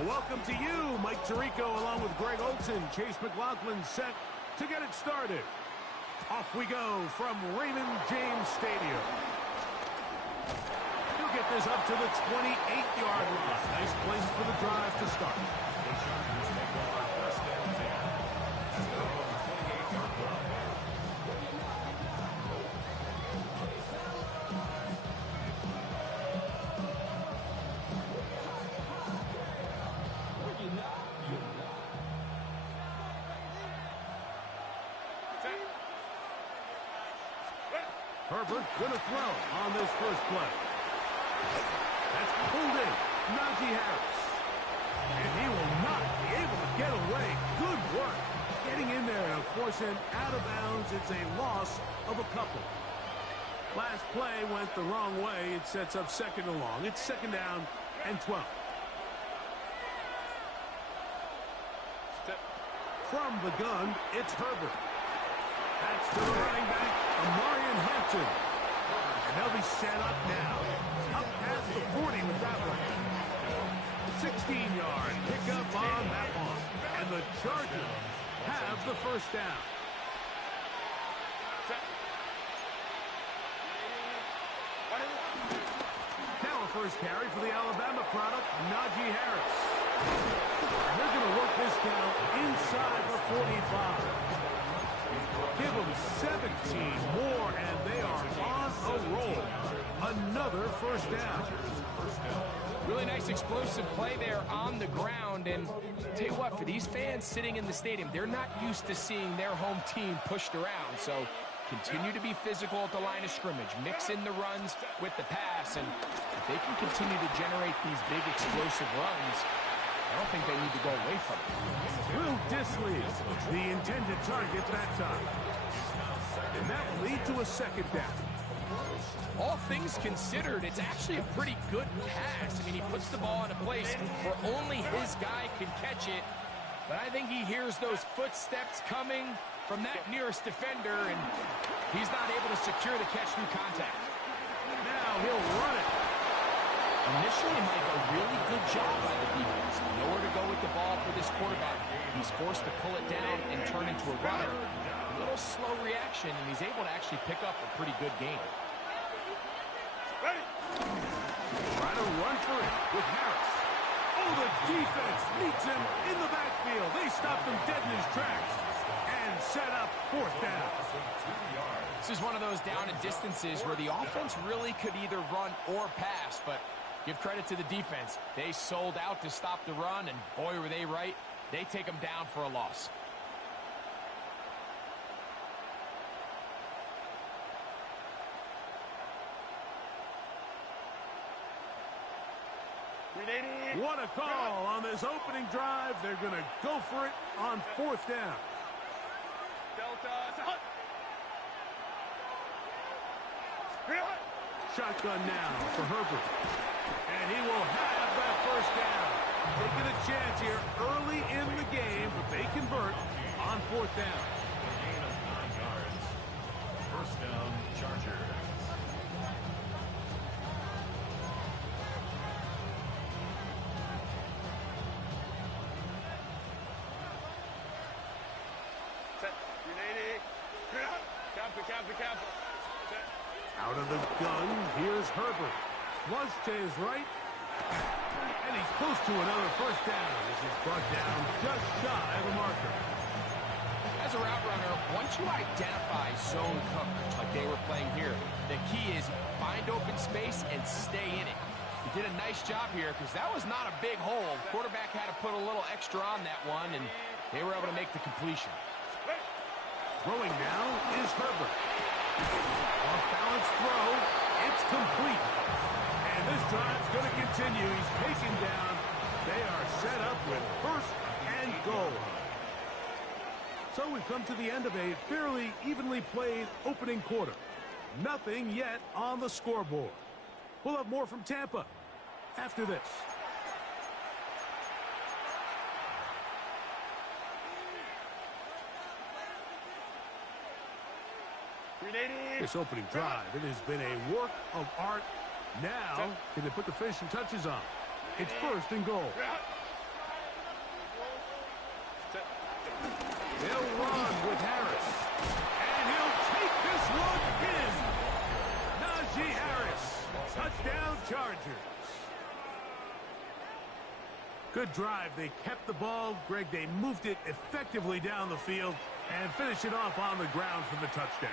Well, welcome to you, Mike Tirico, along with Greg Olson. Chase McLaughlin set to get it started. Off we go from Raymond James Stadium. He'll get this up to the 28-yard line. Nice place for the drive to start. The Chargers take over first and 10. At the 28-yard line. Herbert going to throw on this first play. That's pulled in. Najee Harris. And he will not be able to get away. Good work. Getting in there to force him out of bounds. It's a loss of a couple. Last play went the wrong way. It sets up second and long. It's second down and 12. From the gun, it's Herbert. That's to the running back, Amarian Hampton. And they'll be set up now. Up past the 40 with that one. 16-yard pickup on that one. And the Chargers have the first down. Now a first carry for the Alabama product, Najee Harris. And they're going to work this down inside the 45. Give them 17 more, and they are on a roll. Another first down. Really nice explosive play there on the ground. And tell you what, for these fans sitting in the stadium, they're not used to seeing their home team pushed around. So continue to be physical at the line of scrimmage. Mix in the runs with the pass. And if they can continue to generate these big explosive runs, I don't think they need to go away from it. Will Dissly, the intended target that time. And that will lead to a second down. All things considered, it's actually a pretty good pass. I mean, he puts the ball in a place where only his guy can catch it. But I think he hears those footsteps coming from that nearest defender, and he's not able to secure the catch through contact. Now he'll run it. Initially, Mike, a really good job by the defense. Nowhere to go with the ball for this quarterback. He's forced to pull it down and turn into a runner. A little slow reaction, and he's able to actually pick up a pretty good game. Try to run for it with Harris. Oh, the defense meets him in the backfield. They stopped him dead in his tracks and set up fourth down. This is one of those down and distances where the offense really could either run or pass, but give credit to the defense. They sold out to stop the run, and boy, were they right. They take them down for a loss. What a call on this opening drive. They're going to go for it on fourth down. Shotgun now for Herbert. And he will have that first down. Taking a chance here early in the game, but they convert on fourth down. Gain of 9 yards. First down, Chargers. Out of the gun, here's Herbert. Flush to his right. And he's close to another first down as he's brought down just shy of the marker. As a route runner, once you identify zone coverage like they were playing here, the key is find open space and stay in it. He did a nice job here because that was not a big hole. Quarterback had to put a little extra on that one, and they were able to make the completion. Throwing now is Herbert. Off-balance throw. It's complete. And this drive's going to continue. He's taken down. They are set up with first and goal. So we've come to the end of a fairly evenly played opening quarter. Nothing yet on the scoreboard. We'll have more from Tampa after this. This opening drive, it has been a work of art. Now, can they put the finishing touches on? It's first and goal. They'll run with Harris. And he'll take this one in. Najee Harris. Touchdown, Chargers. Good drive. They kept the ball. Greg, they moved it effectively down the field and finished it off on the ground for the touchdown.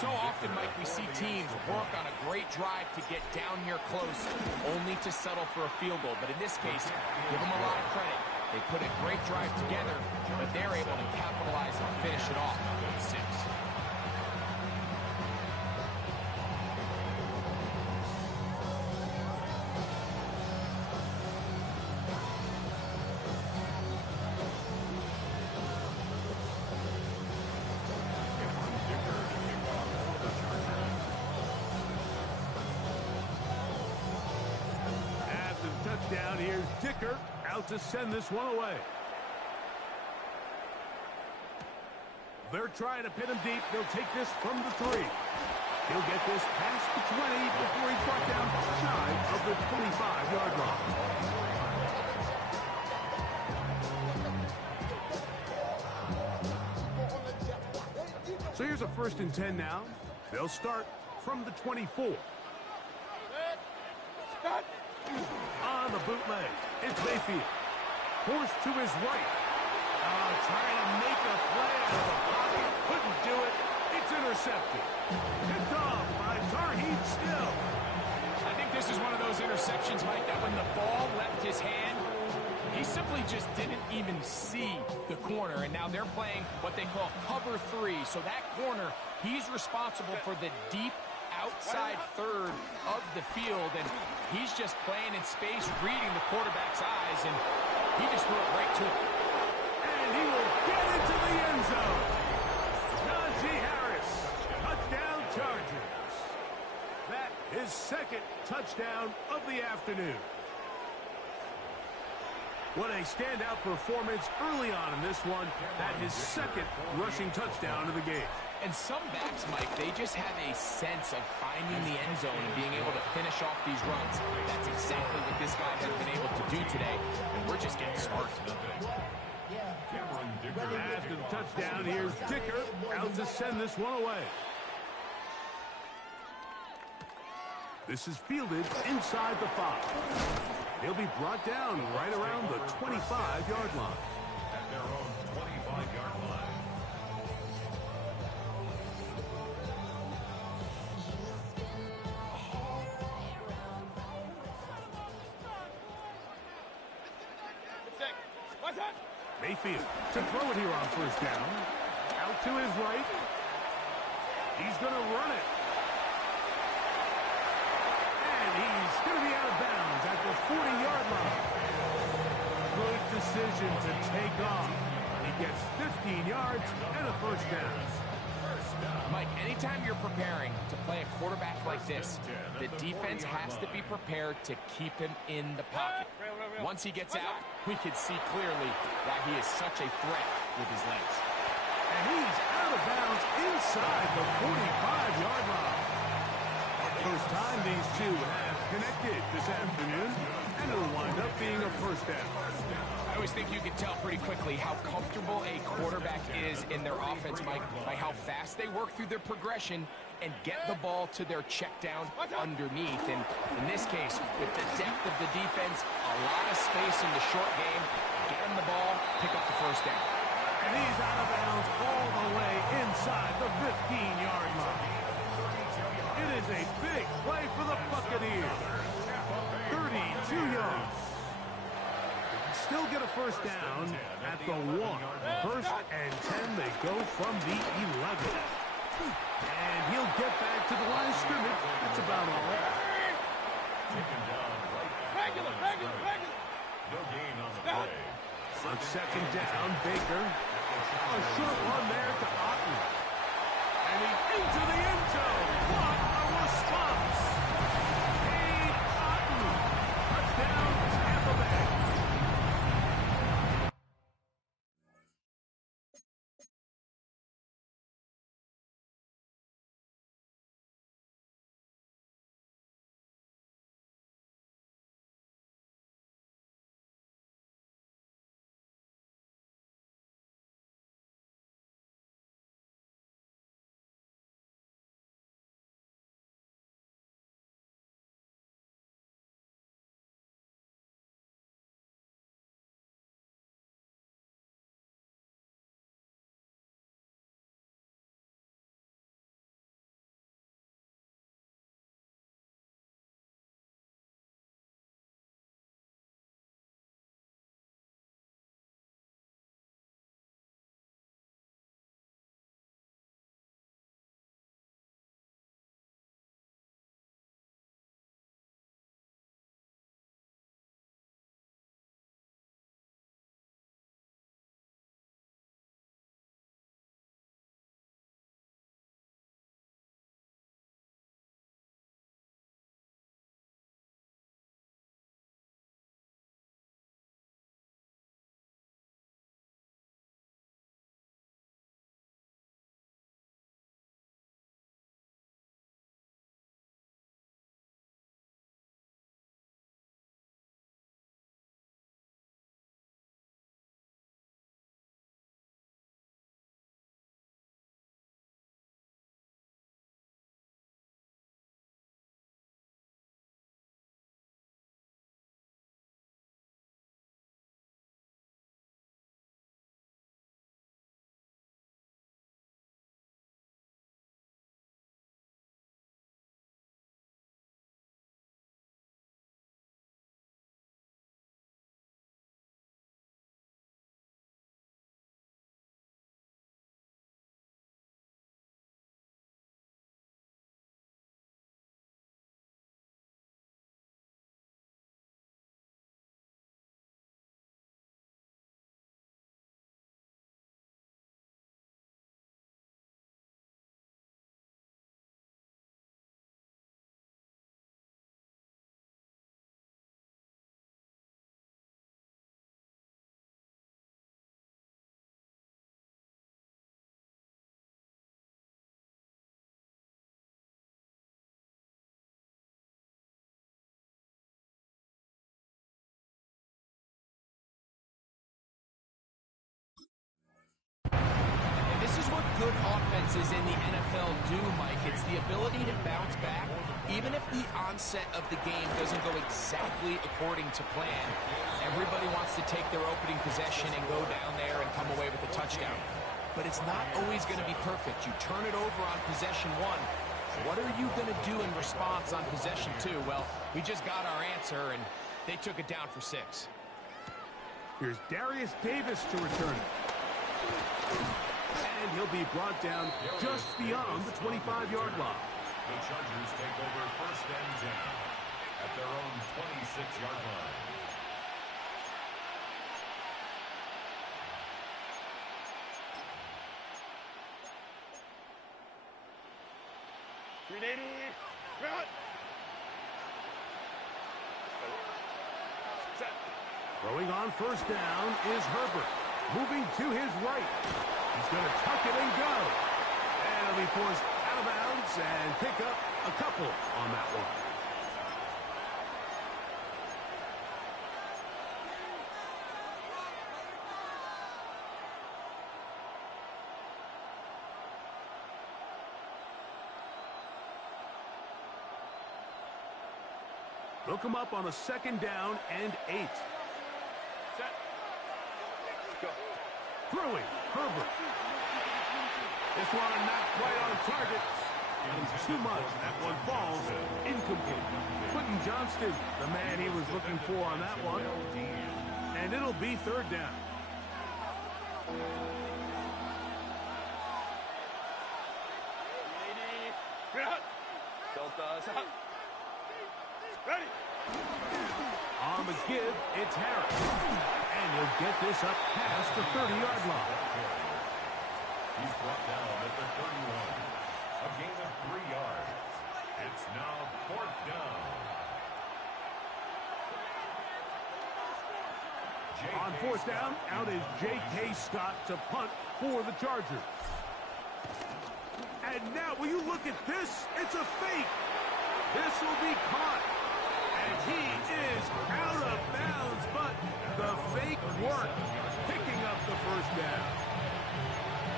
So often, Mike, we see teams work on a great drive to get down here close, only to settle for a field goal. But in this case, give them a lot of credit. They put a great drive together, but they're able to capitalize and finish it off with 6. Touchdown, here's Dicker out to send this one away. They're trying to pin him deep. They'll take this from the 3. He'll get this past the 20 before he's brought down shy of the 25-yard line. So here's a 1st and 10 now. They'll start from the 24. On the bootleg, it's Mayfield. Forced to his right. Trying to make a play out of the pocket. Couldn't do it. It's intercepted. Picked off by Tarheeb Still. I think this is one of those interceptions, Mike, that when the ball left his hand, he simply just didn't even see the corner. And now they're playing what they call cover 3. So that corner, he's responsible for the deep outside third of the field, and he's just playing in space, reading the quarterback's eyes, and he just threw it right to him. And he will get into the end zone. Najee Harris, touchdown Chargers. That is 2nd touchdown of the afternoon. What a standout performance early on in this one. That his 2nd rushing touchdown of the game. And some backs, Mike, they just have a sense of finding the end zone and being able to finish off these runs. That's exactly what this guy has been able to do today, and we're just getting started. After the touchdown, here's Dicker out to send this one away. This is fielded inside the 5. He'll be brought down right around the 25-yard line. At their own 25-yard line. Mayfield to throw it here on 1st down. Out to his right. He's going to run it. And he's going to be out of bounds at the 40-yard line. Good decision to take off. He gets 15 yards and a 1st down. Mike, anytime you're preparing to play a quarterback like this, the defense has to be prepared to keep him in the pocket. Once he gets out, we can see clearly why he is such a threat with his legs. And he's out of bounds inside the 45-yard line. First time these two have connected this afternoon, and it'll wind up being a 1st down. I always think you can tell pretty quickly how comfortable a quarterback is in their offense, Mike, by how fast they work through their progression and get the ball to their check down underneath. And in this case, with the depth of the defense, a lot of space in the short game, get him the ball, pick up the 1st down. And he's out of bounds all the way inside the 15-yard line. It is a big play for the Buccaneers. 32 yards. Still get a 1st down at the 1. 1st and 10, they go from the 11. And he'll get back to the line of scrimmage. That's about all. Regular. No gain on the play. On 2nd down, Baker. A short one there to Otten. And he's into the end zone. What a response. Cade Otten. Touchdown, Tampa Bay. offenses in the NFL do, Mike. It's the ability to bounce back, even if the onset of the game doesn't go exactly according to plan. Everybody wants to take their opening possession and go down there and come away with a touchdown. But it's not always going to be perfect. You turn it over on possession one. What are you going to do in response on possession two? Well, we just got our answer, and they took it down for 6. Here's Darius Davis to return it. And he'll be brought down just beyond the 25-yard line. The Chargers take over first and 10 at their own 26-yard line. Throwing on first down is Herbert. Moving to his right. He's going to tuck it and go. And he'll be forced out of bounds and pick up a couple on that one. They'll come up on a second down and 8. Set. Go. Throwing, Herbert. This one not quite on target. And too much. That one falls incomplete. Quentin Johnston, the man he was looking for on that one. And it'll be third down. Delta, stop. Ready. On the give, it's Harris. And he'll get this up past the 30-yard line. He's brought down at the 31. A gain of 3 yards. It's now 4th down. On 4th down, out is J.K. Scott to punt for the Chargers. And now, will you look at this? It's a fake. This will be caught. And he is out of bounds, but the fake worked, picking up the first down.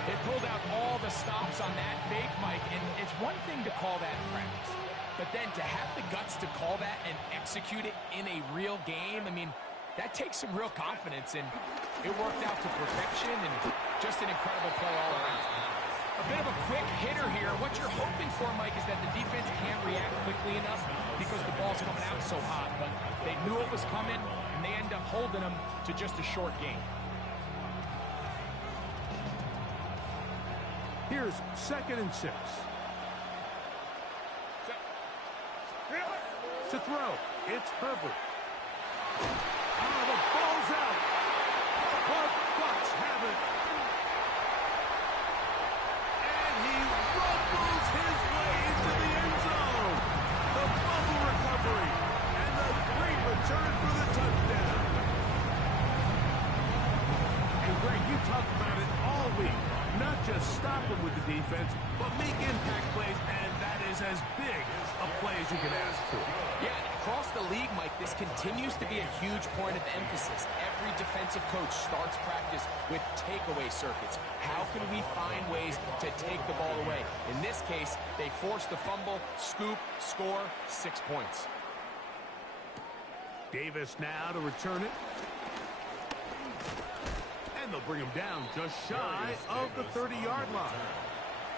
They pulled out all the stops on that fake, Mike, and it's one thing to call that in practice. But then to have the guts to call that and execute it in a real game, I mean, that takes some real confidence, and it worked out to perfection, and just an incredible play all around. A bit of a quick hitter here. What you're hoping for, Mike, is that the defense can't react quickly enough because the ball's coming out so hot. But they knew it was coming, and they end up holding them to just a short gain. Here's 2nd and 6. To throw, it's Herbert. Oh, the ball's out. But Bucks have it. And he rumbles his way into the end zone. The fumble recovery and the great return for the touchdown. And Greg, you talked about it all week. Not just stop them with the defense, but make impact plays, and that is as big a play as you can ask for. Yeah, across the league, Mike, this continues to be a huge point of emphasis. Every defensive coach starts practice with takeaway circuits. How can we find ways to take the ball away? In this case, they forced the fumble, scoop, score, 6 points. Davis now to return it. And they'll bring him down just shy of the 30-yard line.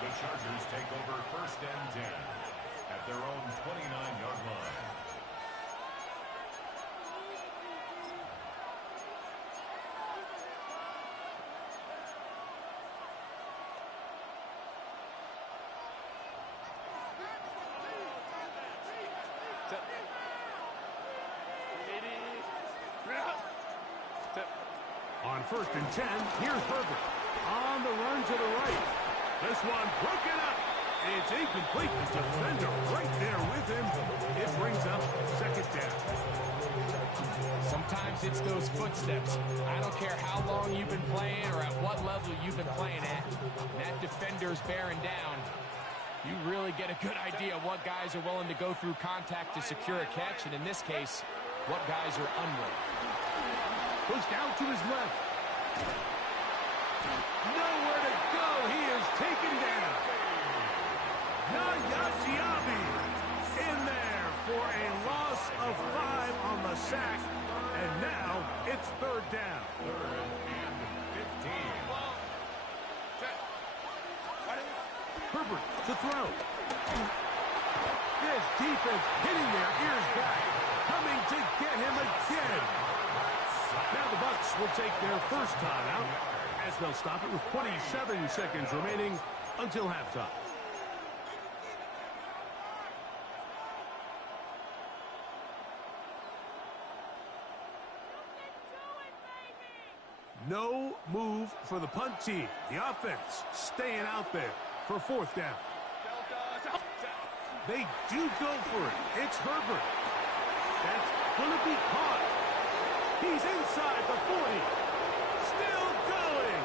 The Chargers take over first and 10 at their own 29-yard line. On 1st and 10, here's Herbert. On the run to the right. This one broken up. It's incomplete. The defender right there with him. It brings up 2nd down. Sometimes it's those footsteps. I don't care how long you've been playing or at what level you've been playing at. That defender's bearing down. You really get a good idea of what guys are willing to go through contact to secure a catch, and in this case, what guys are unwilling. Pushed out to his left. Nowhere to go. He is taken down. Yaya Diaby in there for a loss of 5 on the sack. And now it's third down. 3rd and 15. Herbert to throw. This defense hitting their ears back, coming to get him again. Now the Bucs will take their first timeout as they'll stop it with 27 seconds remaining until halftime. No move for the punt team. The offense staying out there for fourth down. They do go for it. It's Herbert. That's going to be caught. He's inside the 40. Still going.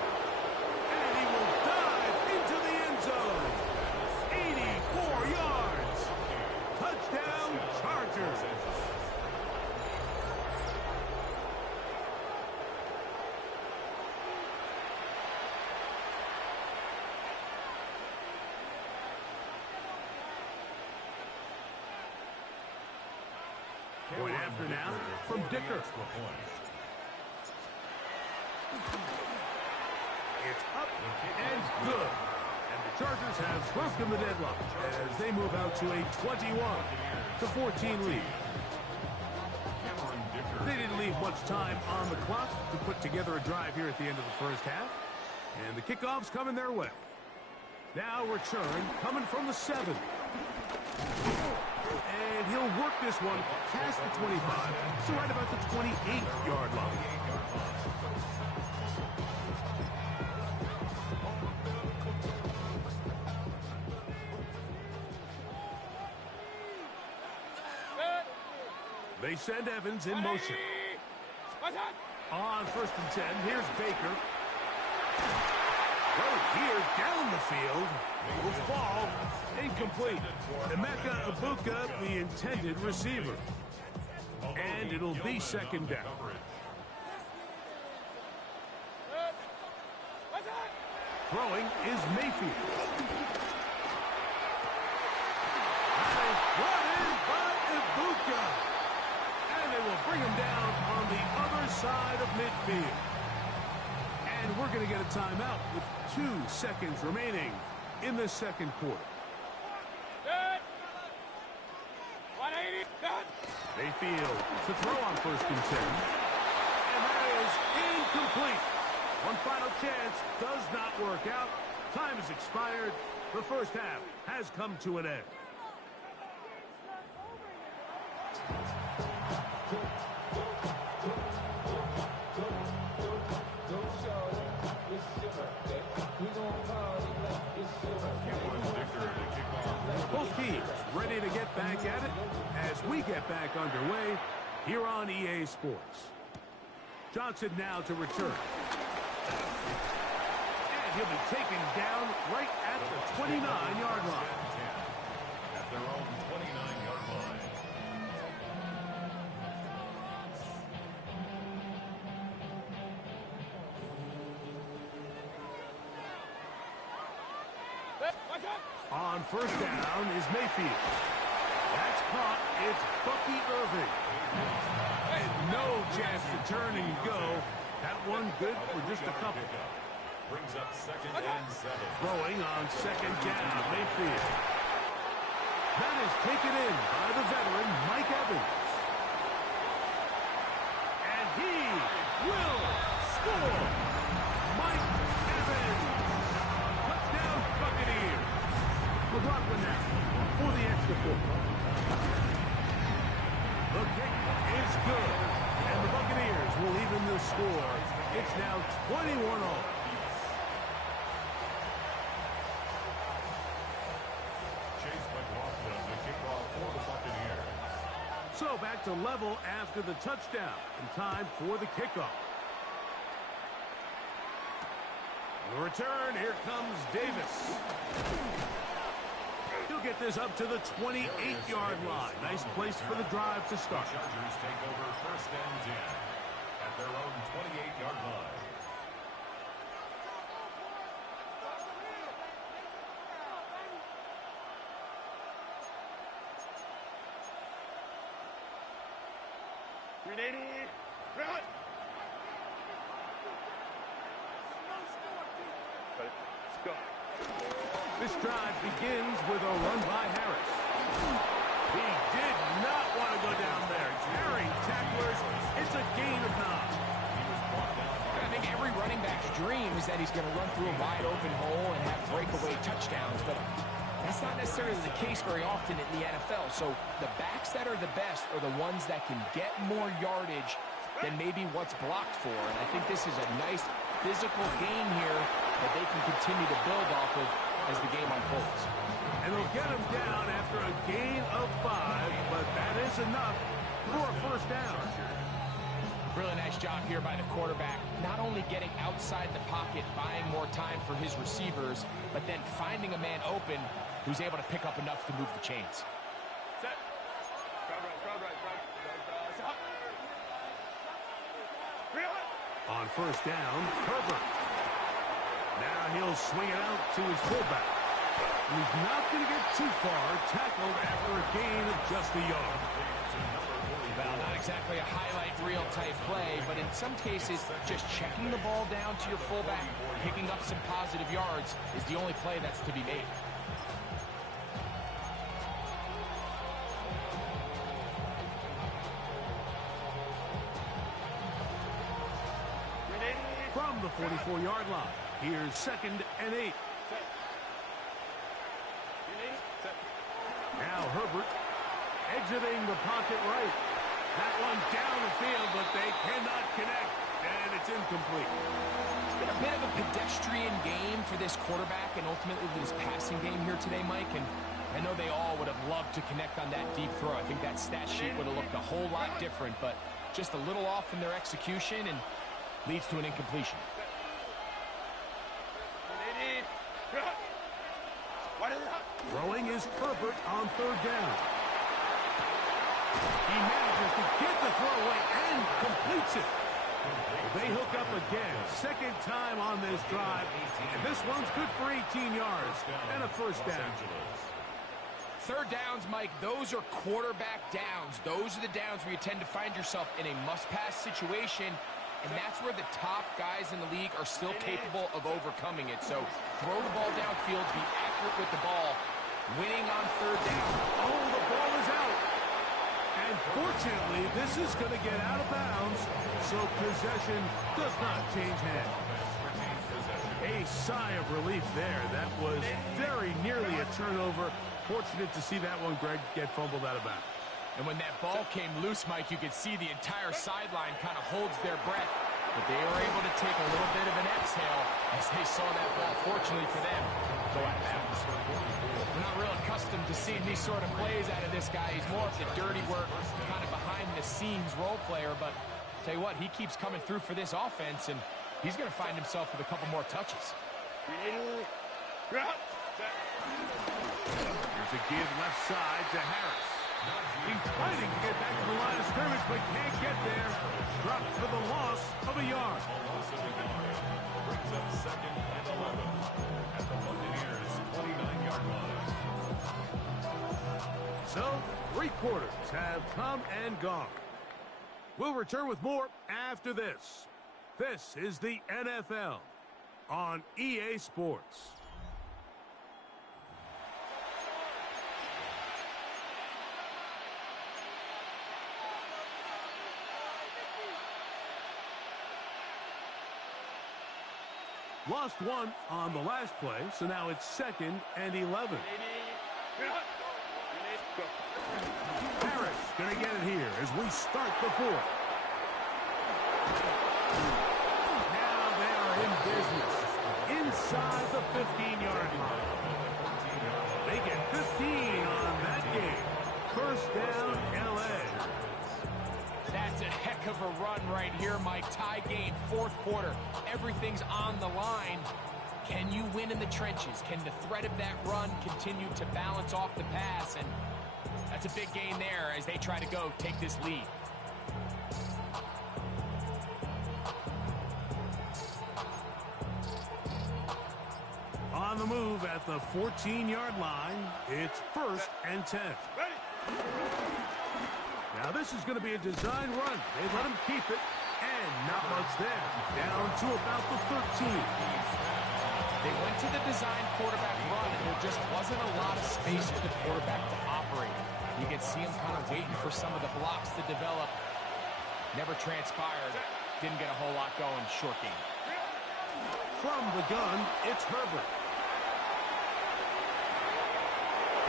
And he will dive into the end zone. 84 yards. Touchdown, Chargers. Point after now from Dicker. It's up and good. And the Chargers have broken the deadlock as they move out to a 21-14 lead. They didn't leave much time on the clock to put together a drive here at the end of the first half. And the kickoff's coming their way. Now return coming from the 7. And he'll work this one past the 25, so right about the 28-yard line. They send Evans in motion. On 1st and 10, here's Baker. Throw here down the field. Will fall. Incomplete. Emeka Ibuka, the intended receiver. And it'll be second down. Throwing is Mayfield. That is brought in by Ibuka. And they will bring him down on the other side of midfield. And we're going to get a timeout with 2 seconds remaining in the second quarter. Mayfield to throw on 1st and 10. And that is incomplete. One final chance does not work out. Time has expired. The first half has come to an end. Both teams ready to get back at it as we get back underway here on EA Sports. Johnson now to return. And he'll be taken down right at the 29-yard line. At their own 29-yard line. On 1st down is Mayfield. That's caught. It's Bucky Irving. And no chance to turn and go. That one good for just a couple. Brings up 2nd and 7. Throwing on 2nd down, Mayfield. That is taken in by the veteran, Mike Evans. And he will score. Mike Evans. Touchdown, Buccaneers. McLaughlin now for the extra point. The kick is good. And the Buccaneers will even the score. It's now 21-all. Chase McLaughlin, the kickoff for the Buccaneers. So back to level after the touchdown. And time for the kickoff. The return, here comes Davis. He'll get this up to the 28-yard line. Nice place for the drive to start. Chargers take over 1st and 10 at their own 28-yard line. 380. Run. Ready. Let's go. This drive begins with a run by Harris. He did not want to go down there. Carrying tacklers. It's a gain of 9. I think every running back's dream is that he's going to run through a wide open hole and have breakaway touchdowns, but that's not necessarily the case very often in the NFL. So the backs that are the best are the ones that can get more yardage than maybe what's blocked for. And I think this is a nice physical gain here that they can continue to build off of as the game unfolds. And they'll get him down after a gain of 5, but that is enough for a first down. Really nice job here by the quarterback, not only getting outside the pocket, buying more time for his receivers, but then finding a man open who's able to pick up enough to move the chains. Set. Crowd right. Stop. Real. On first down, Herbert. Now he'll swing it out to his fullback. He's not going to get too far, tackled after a gain of just a yard. Well, not exactly a highlight reel type play, but in some cases, just checking the ball down to your fullback, picking up some positive yards is the only play that's to be made. From the 44-yard line, here's 2nd and 8. Now Herbert exiting the pocket right. That one down the field, but they cannot connect, and it's incomplete. It's been a bit of a pedestrian game for this quarterback and ultimately this passing game here today, Mike, and I know they all would have loved to connect on that deep throw. I think that stat sheet would have looked a whole lot different, but just a little off in their execution and leads to an incompletion. Throwing is Herbert on 3rd down. He manages to get the throw away and completes it. They hook up again. 2nd time on this drive. And this one's good for 18 yards and a first down. 3rd downs, Mike, those are quarterback downs. Those are the downs where you tend to find yourself in a must-pass situation, and that's where the top guys in the league are still capable of overcoming it. So throw the ball downfield, be accurate with the ball. Winning on 3rd down. Oh, the ball is out. And fortunately, this is going to get out of bounds, so possession does not change hands. A sigh of relief there. That was very nearly a turnover. Fortunate to see that one, Greg, get fumbled out of bounds. And when that ball came loose, Mike, you could see the entire sideline kind of holds their breath. But they were able to take a little bit of an exhale as they saw that ball, fortunately for them, go out of bounds. We're not real accustomed to seeing these sort of plays out of this guy. He's more of the dirty work, kind of behind-the-scenes role player. But tell you what, he keeps coming through for this offense, and he's going to find himself with a couple more touches. Here's a give left side to Harris. He's fighting to get back to the line of scrimmage, but can't get there. Dropped for the loss of a yard. Brings up 2nd and 11 at the Buccaneers' 29-yard line. So, 3 quarters have come and gone. We'll return with more after this. This is the NFL on EA Sports. Lost one on the last play, so now it's 2nd and 11. Harris going to get it here as we start the 4th. Now they are in business inside the 15-yard line. They get 15 on that game. First down, L.A. That's a heck of a run right here, Mike. Tie game, 4th quarter. Everything's on the line. Can you win in the trenches? Can the threat of that run continue to balance off the pass? And that's a big gain there as they try to go take this lead. On the move at the 14-yard line, it's 1st and 10. Ready. Now Now this is going to be a design run. They let him keep it, and not much there. Down to about the 13. They went to the design quarterback run, and there just wasn't a lot of space for the quarterback to operate. You can see him kind of waiting for some of the blocks to develop. Never transpired. Didn't get a whole lot going. Short game. From the gun, it's Herbert.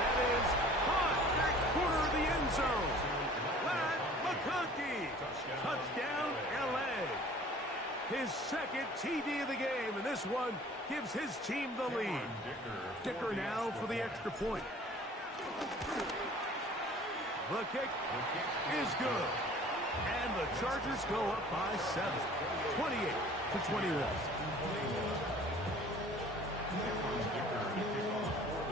That is hot back corner of the end zone. Ladd McConkey. Touchdown, L.A. His second TD of the game, and this one gives his team the lead. Dicker now for the extra point. The kick is good. And the Chargers go up by 7. 28-21.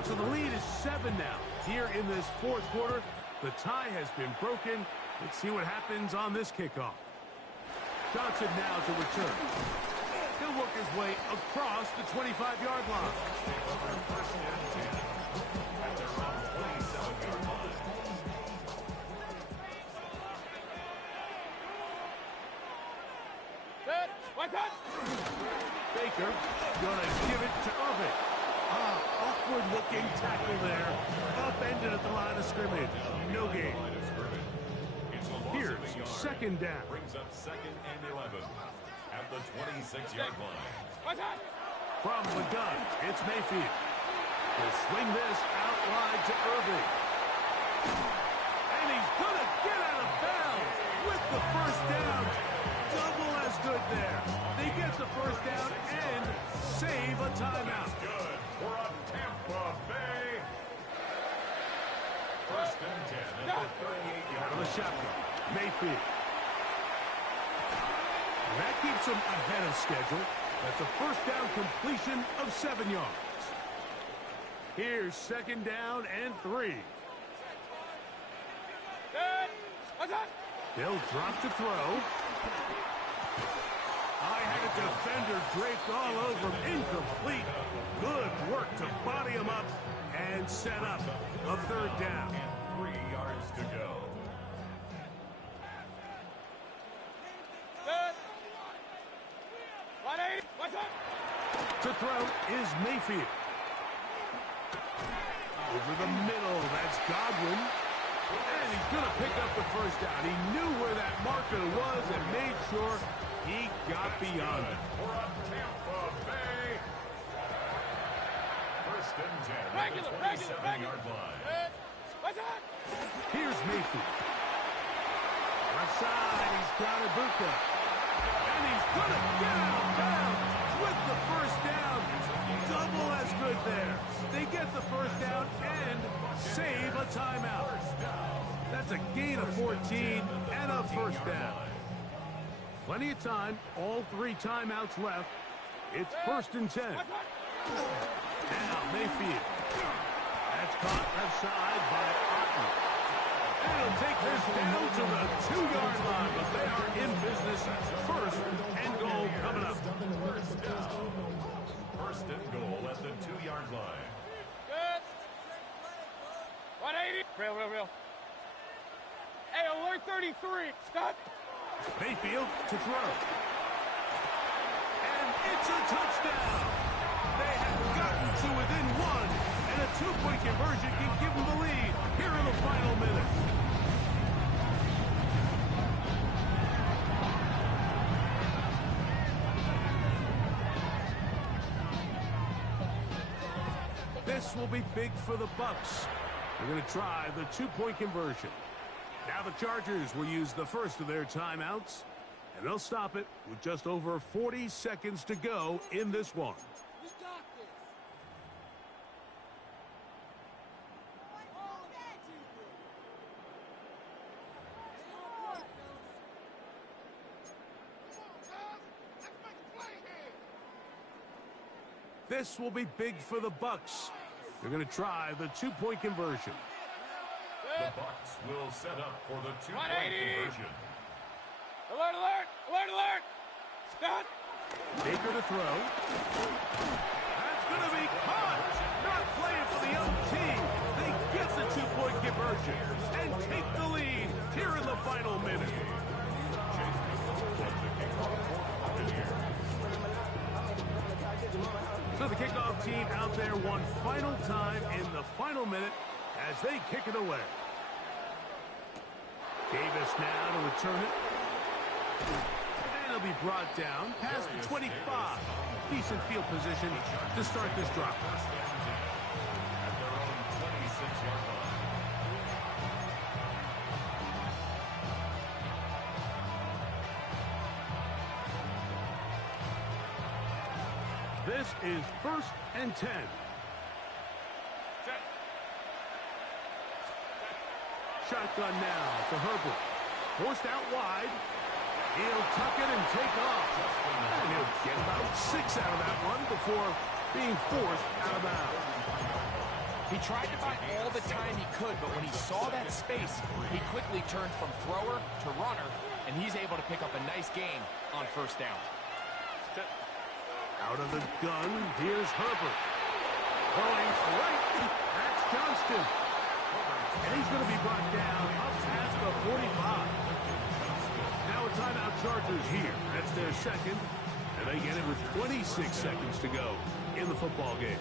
So the lead is 7 now. Here in this fourth quarter, the tie has been broken. Let's see what happens on this kickoff. Johnson now to return. He'll work his way across the 25-yard line. Baker gonna give it to Irvin. Awkward looking tackle there. Upended at the line of scrimmage. No gain. Here's second down. Brings up 2nd and 11 at the 26-yard line. From the gun, it's Mayfield. He'll swing this out wide to Irving. And he's gonna get out of bounds with the first down. Double as good there. They get the first down and save a timeout. Good for a Tampa Bay. 1st and 10 at the 38-yard Out of the shotgun, Mayfield. And that keeps him ahead of schedule. That's a first down completion of 7 yards. Here's second down and 3. They'll drop to throw. I had a defender draped all over him. Incomplete. Good work to body him up and set up a third down. and 3 yards to go. To throw is Mayfield. Over the middle, that's Godwin. And he's going to pick up the first down. He knew where that marker was and made sure he got beyond it. For a Tampa Bay. 1st and 10 at the 27-yard line. Here's Mayfield. Left side, he's got Ibuka. And he's going to get out of bounds with the first down. Double as good there. They get the first down and save a timeout. That's a gain of 14 and a first down. Plenty of time. All 3 timeouts left. It's 1st and 10. Now Mayfield. That's caught left side by Otten. And he'll take this down to the 2-yard line. But they are in business. 1st and goal coming up. 1st and goal at the 2-yard line. Good. 180. Real. Hey, alert 33. Stop. Mayfield to throw. And it's a touchdown. They have gotten to within 1. And a 2-point conversion can give them the lead here in the final minute. This will be big for the Bucs. They're going to try the 2-point conversion. Now the Chargers will use the first of their timeouts, and they'll stop it with just over 40 seconds to go in this one. This will be big for the Bucs. They're going to try the 2-point conversion. The Bucs will set up for the 2-point conversion. Alert. Stop. Baker to throw. That's going to be caught. Not playing for the OT. They get the two-point conversion and take the lead here in the final minute. So the kickoff team out there one final time in the final minute as they kick it away. Davis now to return it. And it'll be brought down past the 25. Decent field position to start this drop. At their own 26-yard line. This is 1st and 10. Shotgun now for Herbert. Forced out wide. He'll tuck it and take off. And he'll get about 6 out of that one before being forced out of bounds. He tried to buy all the time he could, but when he saw that space, he quickly turned from thrower to runner, and he's able to pick up a nice gain on 1st down. Out of the gun, here's Herbert. Throwing right. That's Johnston. And he's going to be brought down up past the 45. Now a timeout Chargers here. That's their second. And they get it with 26 seconds to go in the football game.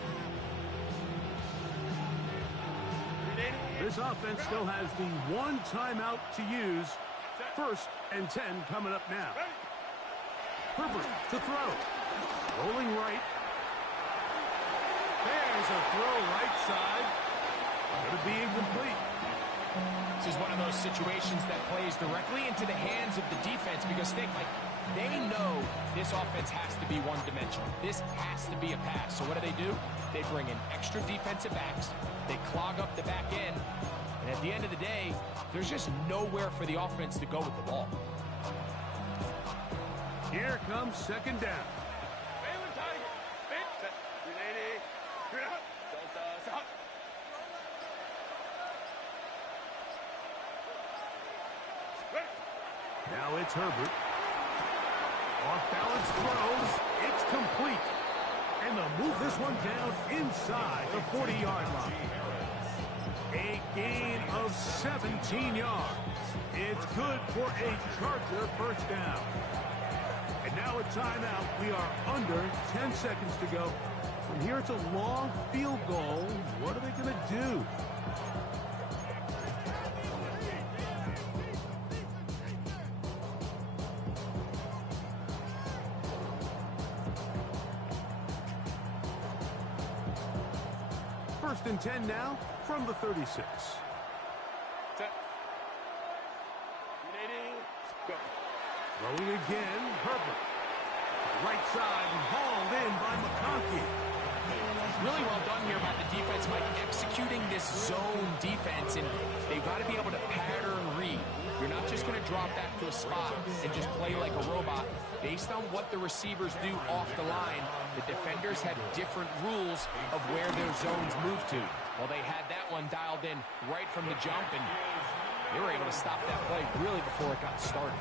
This offense still has the one timeout to use. 1st and 10 coming up now. Herbert to throw. Rolling right. There's a throw right side. Going to be incomplete. This is one of those situations that plays directly into the hands of the defense because they know this offense has to be one-dimensional. This has to be a pass. So what do? They bring in extra defensive backs. They clog up the back end. And at the end of the day, there's just nowhere for the offense to go with the ball. Here comes 2nd down. Now it's Herbert. Off-balance throws. It's complete. And they'll move this one down inside the 40-yard line. A gain of 17 yards. It's good for a Charger 1st down. And now a timeout. We are under 10 seconds to go. From here, it's a long field goal. What are they going to do? First and 10 now from the 36. Throwing again, Herbert. Right side and hauled in by McConkey. Really well done here by the defense, Mike, executing this zone defense, and they've got to be able to pattern read. You're not just going to drop back to a spot and just play like a robot. Based on what the receivers do off the line, the defenders have different rules of where their zones move to. Well, they had that one dialed in right from the jump, and they were able to stop that play really before it got started.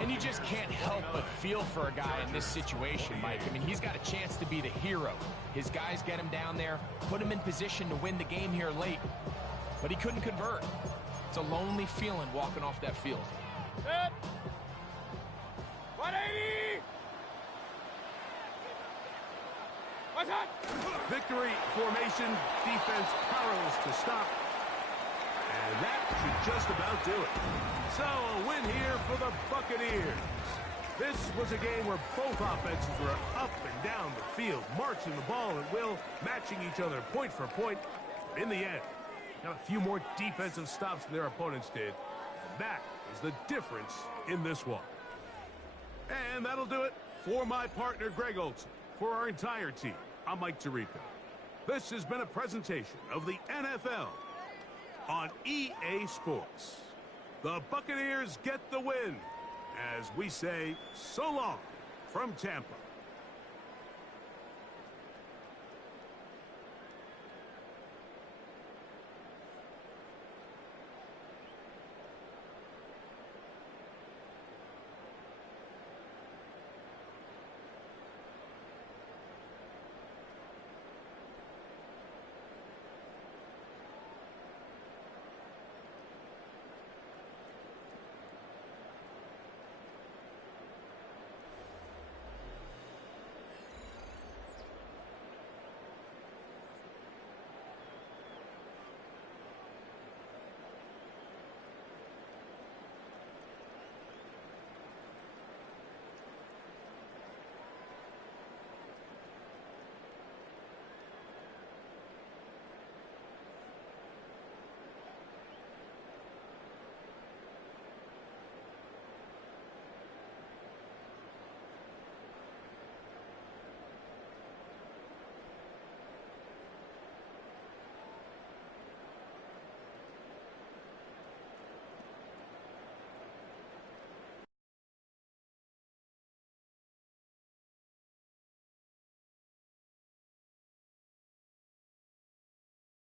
And you just can't help but feel for a guy in this situation, Mike. I mean, he's got a chance to be the hero. His guys get him down there, put him in position to win the game here late. But he couldn't convert. It's a lonely feeling walking off that field. Set. 180. What's that? Victory formation, defense powerless to stop. And that should just about do it. So a win here for the Buccaneers. This was a game where both offenses were up and down the field, marching the ball at will, matching each other point for point. In the end, got a few more defensive stops than their opponents did. That is the difference in this one. And that'll do it for my partner, Greg Olson. For our entire team, I'm Mike Tirico. This has been a presentation of the NFL on EA Sports. The Buccaneers get the win, as we say so long from Tampa.